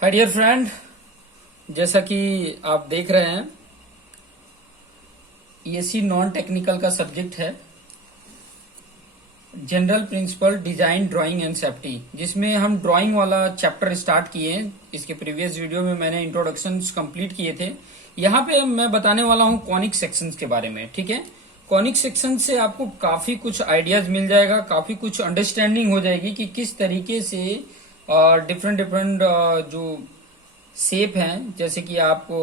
Hi dear friend, जैसा कि आप देख रहे हैं ईएससी नॉन टेक्निकल का सब्जेक्ट है general principle design drawing and safety, जिसमें हम ड्राइंग वाला चैप्टर स्टार्ट किए हैं। इसके प्रीवियस वीडियो में मैंने इंट्रोडक्शंस कंप्लीट किए थे। यहाँ पे मैं बताने वाला हूँ कॉनिक सेक्शंस के बारे में। ठीक है, कॉनिक सेक्शन से आपको काफी कुछ आइडियाज मिल जाएगा, काफी कुछ अंडरस्टैंडिंग हो जाएगी कि किस तरीके से डिफरेंट डिफरेंट जो शेप हैं, जैसे कि आपको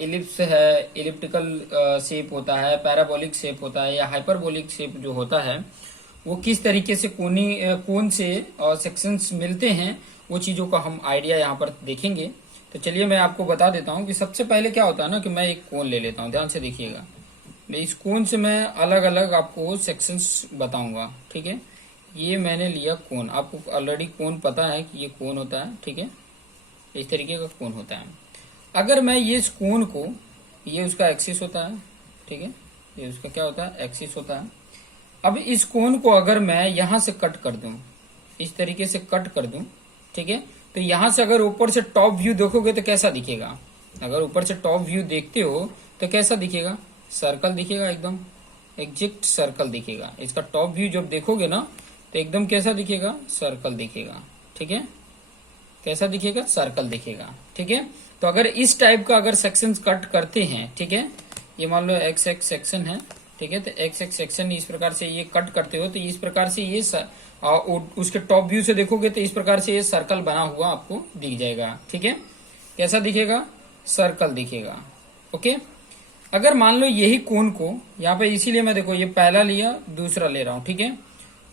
इलिप्स है, इलिप्टिकल शेप होता है, पैराबोलिक शेप होता है या हाइपरबोलिक शेप जो होता है, वो किस तरीके से कौन से सेक्शंस मिलते हैं, वो चीजों का हम आइडिया यहाँ पर देखेंगे। तो चलिए मैं आपको बता देता हूँ कि सबसे पहले क्या होता है ना कि मैं एक कोन ले लेता हूँ। ध्यान से देखिएगा, इस कोन से मैं अलग अलग आपको सेक्शंस बताऊंगा। ठीक है, ये मैंने लिया कोन। आपको ऑलरेडी कोन पता है कि ये कोन होता है। ठीक है, इस तरीके का कोन होता है। अगर मैं ये इस कोन को, ये उसका एक्सिस होता है। ठीक है, ये उसका क्या होता है, एक्सिस होता है। अब इस कोन को अगर मैं यहां से कट कर दूं, इस तरीके से कट कर दूं, ठीक है, तो यहां से अगर ऊपर से टॉप व्यू देखोगे तो कैसा दिखेगा? अगर ऊपर से टॉप व्यू देखते हो तो कैसा दिखेगा? सर्कल दिखेगा, एकदम एग्जैक्ट सर्कल दिखेगा। इसका टॉप व्यू जब देखोगे ना तो एकदम कैसा दिखेगा? सर्कल दिखेगा। ठीक है, कैसा दिखेगा? सर्कल दिखेगा। ठीक है, तो अगर इस टाइप का अगर सेक्शन कट करते हैं, ठीक है, ये मान लो एक्स एक्स सेक्शन है। ठीक है, तो एक्स एक्स सेक्शन इस प्रकार से ये कट करते हो तो इस प्रकार से ये उसके टॉप व्यू से देखोगे तो इस प्रकार से ये सर्कल बना हुआ आपको दिख जाएगा। ठीक है, कैसा दिखेगा? सर्कल दिखेगा। ओके, अगर मान लो यही कोन को यहाँ पे, इसीलिए मैं देखो ये पहला लिया, दूसरा ले रहा हूं। ठीक है,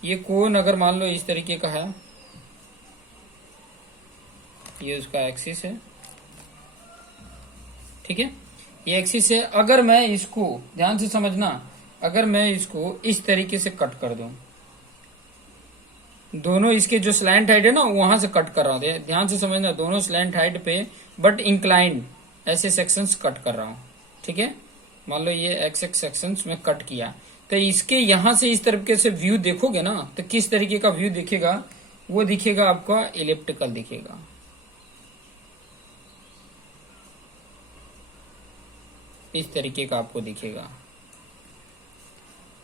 ये कोन अगर मान लो इस तरीके का है, ये उसका एक्सिस है। ठीक है, ये एक्सिस है। अगर मैं इसको ध्यान से समझना, अगर मैं इसको इस तरीके से कट कर दूं, दोनों इसके जो स्लैंट हाइट है ना वहां से कट कर रहा हूं, ध्यान से समझना, दोनों स्लैंट हाइट पे बट इंक्लाइंड ऐसे सेक्शंस कट कर रहा हूं। ठीक है, मान लो ये एक्स एक्स सेक्शंस में कट किया, तो इसके यहां से इस तरीके से व्यू देखोगे ना तो किस तरीके का व्यू दिखेगा? वो दिखेगा आपका इलिप्टिकल दिखेगा। इस तरीके का आपको दिखेगा,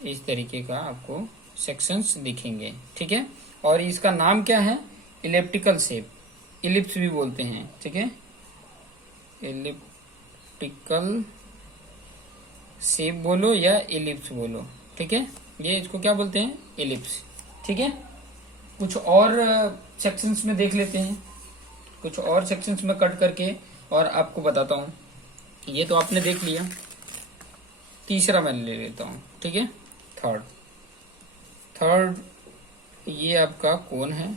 इस तरीके का आपको सेक्शंस दिखेंगे। ठीक है, और इसका नाम क्या है? इलिप्टिकल शेप, इलिप्स भी बोलते हैं। ठीक है, इलिप्टिकल शेप बोलो या इलिप्स बोलो। ठीक है, ये इसको क्या बोलते हैं? इलिप्स। ठीक है, कुछ और सेक्शंस में देख लेते हैं, कुछ और सेक्शंस में कट करके और आपको बताता हूं। ये तो आपने देख लिया, तीसरा मैं ले लेता हूं। ठीक है, थर्ड ये आपका कोन है।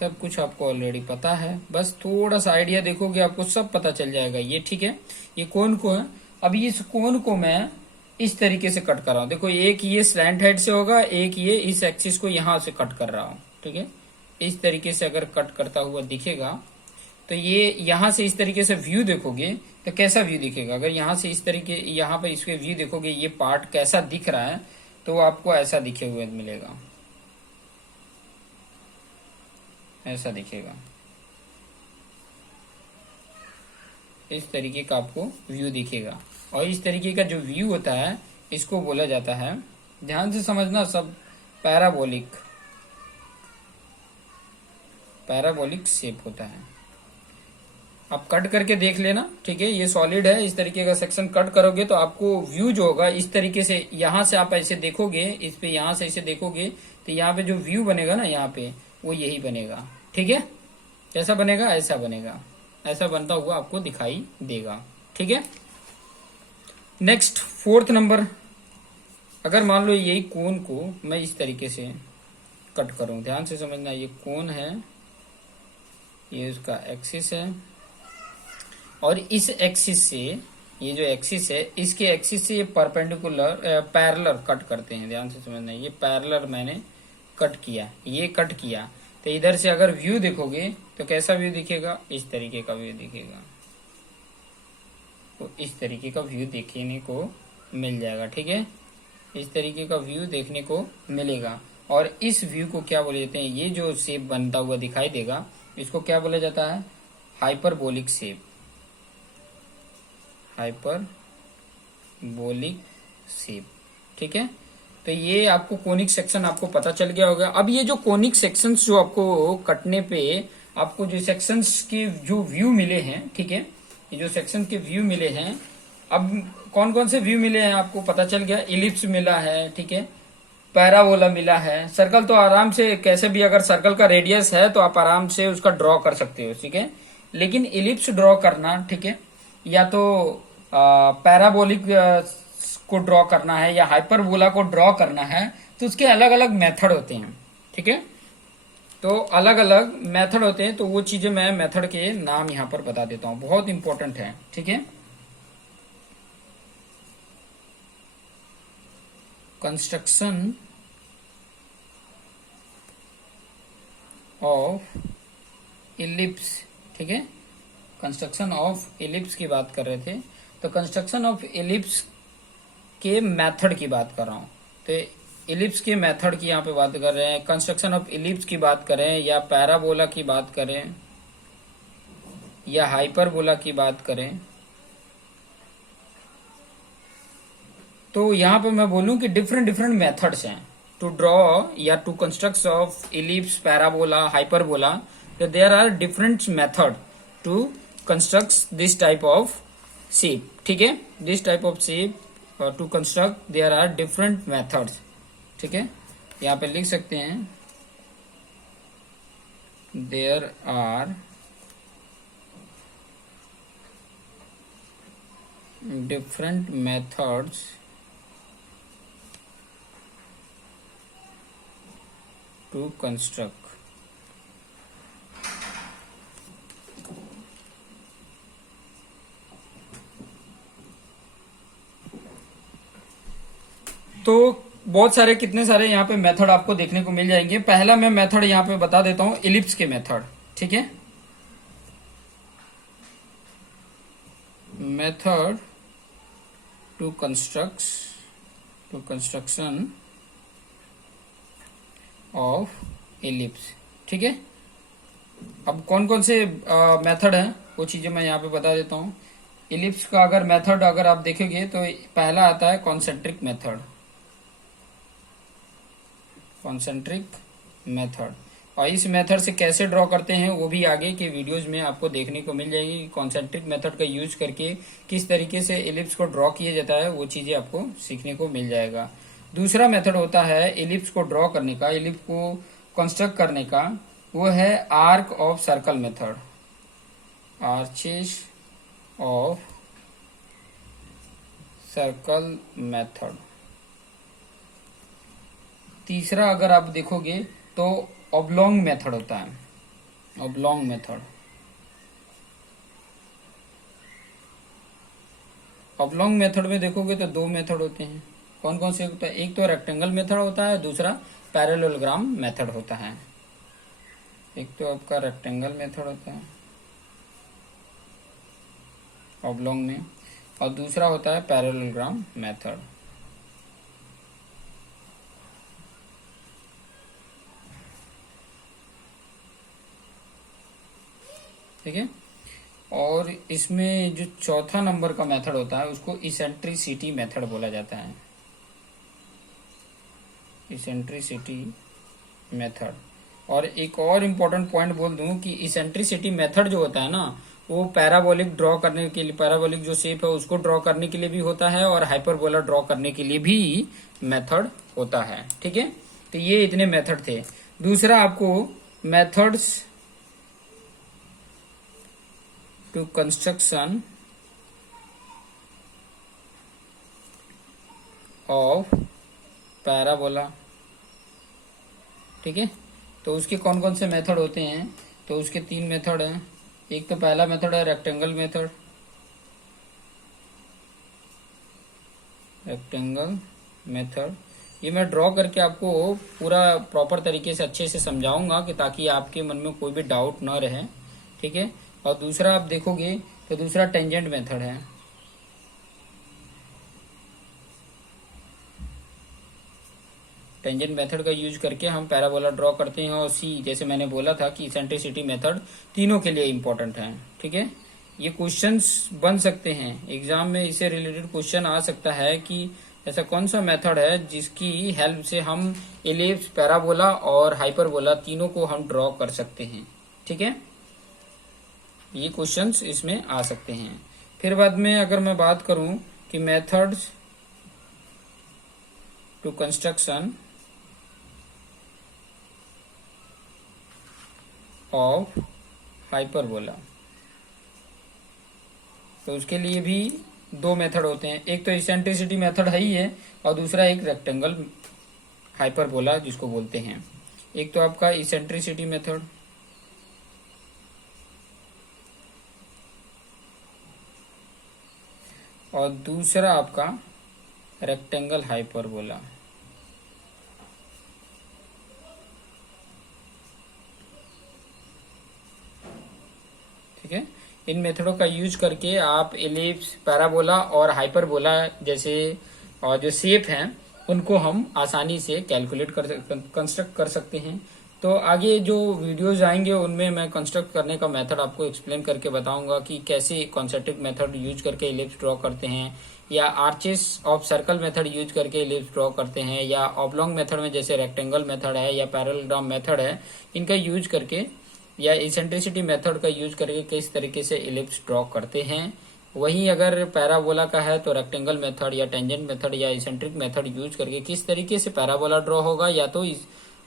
सब कुछ आपको ऑलरेडी पता है, बस थोड़ा सा आइडिया देखोगे आपको सब पता चल जाएगा ये। ठीक है, ये कोन को है। अब इस कोन को मैं इस तरीके से कट कर रहा हूं। देखो, एक ये स्लैंट हेड से होगा, एक ये इस एक्सिस को यहां से कट कर रहा हूं। ठीक है, इस तरीके से अगर कट करता हुआ दिखेगा तो ये यहां से इस तरीके से व्यू देखोगे तो कैसा व्यू दिखेगा? अगर यहां से इस तरीके, यहां पर इसके व्यू देखोगे, ये पार्ट कैसा दिख रहा है, तो आपको ऐसा दिखे हुए मिलेगा, ऐसा दिखेगा। इस तरीके का आपको व्यू दिखेगा। और इस तरीके का जो व्यू होता है इसको बोला जाता है, ध्यान से समझना सब, पैराबोलिक, पैराबोलिक शेप होता है। आप कट करके देख लेना। ठीक है, ये सॉलिड है, इस तरीके का सेक्शन कट करोगे तो आपको व्यू जो होगा इस तरीके से, यहां से आप ऐसे देखोगे, इस पे यहां से ऐसे देखोगे तो यहाँ पे जो व्यू बनेगा ना यहाँ पे, वो यही बनेगा। ठीक है, कैसा बनेगा? ऐसा बनेगा, ऐसा बनता हुआ आपको दिखाई देगा। ठीक है, नेक्स्ट फोर्थ नंबर, अगर मान लो यही कोन को मैं इस तरीके से कट करूं, ध्यान से समझना, ये कोन है, ये उसका एक्सिस है, और इस एक्सिस से, ये जो एक्सिस है इसके एक्सिस से ये परपेंडिकुलर पैरेलल कट करते हैं। ध्यान से समझना, ये पैरेलल मैंने कट किया, ये कट किया, तो इधर से अगर व्यू देखोगे तो कैसा व्यू दिखेगा? इस तरीके का व्यू दिखेगा। तो इस तरीके का व्यू देखने को मिल जाएगा। ठीक है, इस तरीके का व्यू देखने को मिलेगा। और इस व्यू को क्या बोले जाते हैं? ये जो शेप बनता हुआ दिखाई देगा इसको क्या बोला जाता है? Hyperbolic shape, hyperbolic shape. ठीक है, तो ये आपको कोनिक सेक्शन आपको पता चल गया होगा। अब ये जो कोनिक सेक्शंस जो आपको कटने पे आपको जो सेक्शंस के जो व्यू मिले हैं, ठीक है, ये जो सेक्शन के व्यू मिले हैं, अब कौन कौन से व्यू मिले हैं आपको पता चल गया। इलिप्स मिला है, ठीक है, पैराबोला मिला है, सर्कल तो आराम से कैसे भी, अगर सर्कल का रेडियस है तो आप आराम से उसका ड्रॉ कर सकते हो, ठीक है। लेकिन इलिप्स ड्रॉ करना, ठीक है, या तो पैराबोलिक को ड्रॉ करना है या हाइपरबोला को ड्रॉ करना है, तो उसके अलग अलग मेथड होते हैं, ठीक है। तो अलग अलग मेथड होते हैं, तो वो चीजें मैं मेथड के नाम यहां पर बता देता हूं, बहुत इंपॉर्टेंट है, ठीक है। कंस्ट्रक्शन ऑफ इलिप्स, ठीक है, कंस्ट्रक्शन ऑफ इलिप्स की बात कर रहे थे, तो कंस्ट्रक्शन ऑफ इलिप्स के मेथड की बात कर रहा हूं। तो इलिप्स के मेथड की यहाँ पे बात कर रहे हैं, कंस्ट्रक्शन ऑफ इलिप्स की बात करें या पैराबोला की बात करें या हाइपरबोला की बात करें, तो यहाँ पे मैं बोलूं कि डिफरेंट डिफरेंट मेथड्स हैं टू ड्रॉ या to construct of ellipse, parabola, hyperbola. तो there are different method to construct this type of shape, ठीक है, this type of shape to construct there are different methods, ठीक है। यहाँ पे लिख सकते हैं there are different methods to construct. तो बहुत सारे, कितने सारे यहाँ पे मेथड आपको देखने को मिल जाएंगे। पहला मैं मेथड यहाँ पे बता देता हूं, इलिप्स के मेथड, ठीक है। Method to construction of ellipse, ठीक है। अब कौन कौन से मेथड हैं वो चीजें मैं यहाँ पे बता देता हूँ। इलिप्स का अगर मेथड अगर आप देखेंगे तो पहला आता है कॉन्सेंट्रिक मेथड, कॉन्सेंट्रिक मेथड। और इस मेथड से कैसे ड्रॉ करते हैं वो भी आगे के वीडियोज में आपको देखने को मिल जाएगी। कॉन्सेंट्रिक मेथड का यूज करके किस तरीके से इलिप्स को ड्रॉ किया जाता है वो चीजें आपको सीखने को मिल जाएगा। दूसरा मेथड होता है इलिप्स को ड्रॉ करने का, इलिप्स को कंस्ट्रक्ट करने का, वो है arc of circle method, arches of circle method. तीसरा अगर आप देखोगे तो ऑब्लोंग मेथड होता है, ऑब्लोंग मेथड। ऑब्लोंग मेथड में देखोगे तो दो मेथड होते हैं, कौन कौन से होता है? एक तो रेक्टेंगल मेथड होता है, दूसरा पैरेललोग्राम मेथड होता है। एक तो आपका रेक्टेंगल मेथड होता है ऑब्लोंग में, और दूसरा होता है पैरेललोग्राम मेथड। ठीक है, और इसमें जो चौथा नंबर का मेथड होता है उसको इसेंट्रिसिटी मेथड बोला जाता है, इसेंट्रिसिटी मेथड। और एक और इम्पोर्टेंट पॉइंट बोल दूं कि इसेंट्रिसिटी मेथड जो होता है ना, वो पैराबोलिक ड्रॉ करने के लिए, पैराबोलिक जो शेप है उसको ड्रॉ करने के लिए भी होता है और हाइपरबोला ड्रॉ करने के लिए भी मेथड होता है। ठीक है, तो ये इतने मेथड थे। दूसरा आपको methods to construction of parabola, ठीक है, तो उसके कौन कौन से मेथड होते हैं? तो उसके तीन मेथड हैं। एक तो पहला मेथड है रेक्टेंगल मेथड, रेक्टेंगल मेथड। ये मैं ड्रॉ करके आपको पूरा प्रॉपर तरीके से अच्छे से समझाऊंगा कि ताकि आपके मन में कोई भी डाउट ना रहे। ठीक है, और दूसरा आप देखोगे तो दूसरा टेंजेंट मेथड है, टेंजेंट मेथड का यूज करके हम पैराबोला ड्रॉ करते हैं, और सी जैसे मैंने बोला था कि इसेंट्रिसिटी मेथड तीनों के लिए इम्पोर्टेंट है। ठीक है, ये क्वेश्चंस बन सकते हैं एग्जाम में, इससे रिलेटेड क्वेश्चन आ सकता है कि ऐसा कौन सा मेथड है जिसकी हेल्प से हम एलिप्स, पैराबोला और हाइपरबोला तीनों को हम ड्रॉ कर सकते हैं। ठीक है, ये क्वेश्चंस इसमें आ सकते हैं। फिर बाद में अगर मैं बात करूं कि methods to construction of hyperbola, तो उसके लिए भी दो मेथड होते हैं। एक तो इसेंट्रिसिटी मेथड है ही है, और दूसरा एक रेक्टेंगल हाइपरबोला जिसको बोलते हैं। एक तो आपका इसेंट्रिसिटी मेथड, और दूसरा आपका रेक्टेंगल हाइपरबोला। ठीक है, इन मेथडों का यूज करके आप एलिप्स, पैराबोला और हाइपरबोला जैसे और जो शेप हैं उनको हम आसानी से कैलकुलेट कंस्ट्रक्ट कर सकते हैं। तो आगे जो वीडियोज आएंगे उनमें मैं कंस्ट्रक्ट करने का मेथड आपको एक्सप्लेन करके बताऊंगा कि कैसे कॉन्सेंट्रिक मेथड यूज करके एलिप्स ड्रॉ करते हैं, या arches of circle method use करके एलिप्स ड्रॉ करते हैं, या ऑब्लॉन्ग मेथड में जैसे रेक्टेंगल मेथड है या पैरेललोग्राम मेथड है, इनका यूज करके या इसेंट्रिसिटी मेथड का यूज करके किस तरीके से एलिप्स ड्रॉ करते हैं। वहीं अगर पैराबोला का है तो रेक्टेंगल मेथड या टेंजेंट मेथड या इसेंट्रिक मेथड यूज करके किस तरीके से पैराबोला ड्रॉ होगा, या तो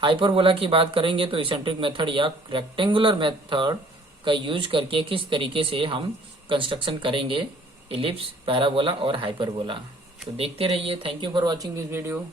हाइपरबोला की बात करेंगे तो इसेंट्रिक मेथड या रेक्टेंगुलर मेथड का यूज करके किस तरीके से हम कंस्ट्रक्शन करेंगे एलिप्स, पैराबोला और हाइपरबोला। तो देखते रहिए। Thank you for watching this video.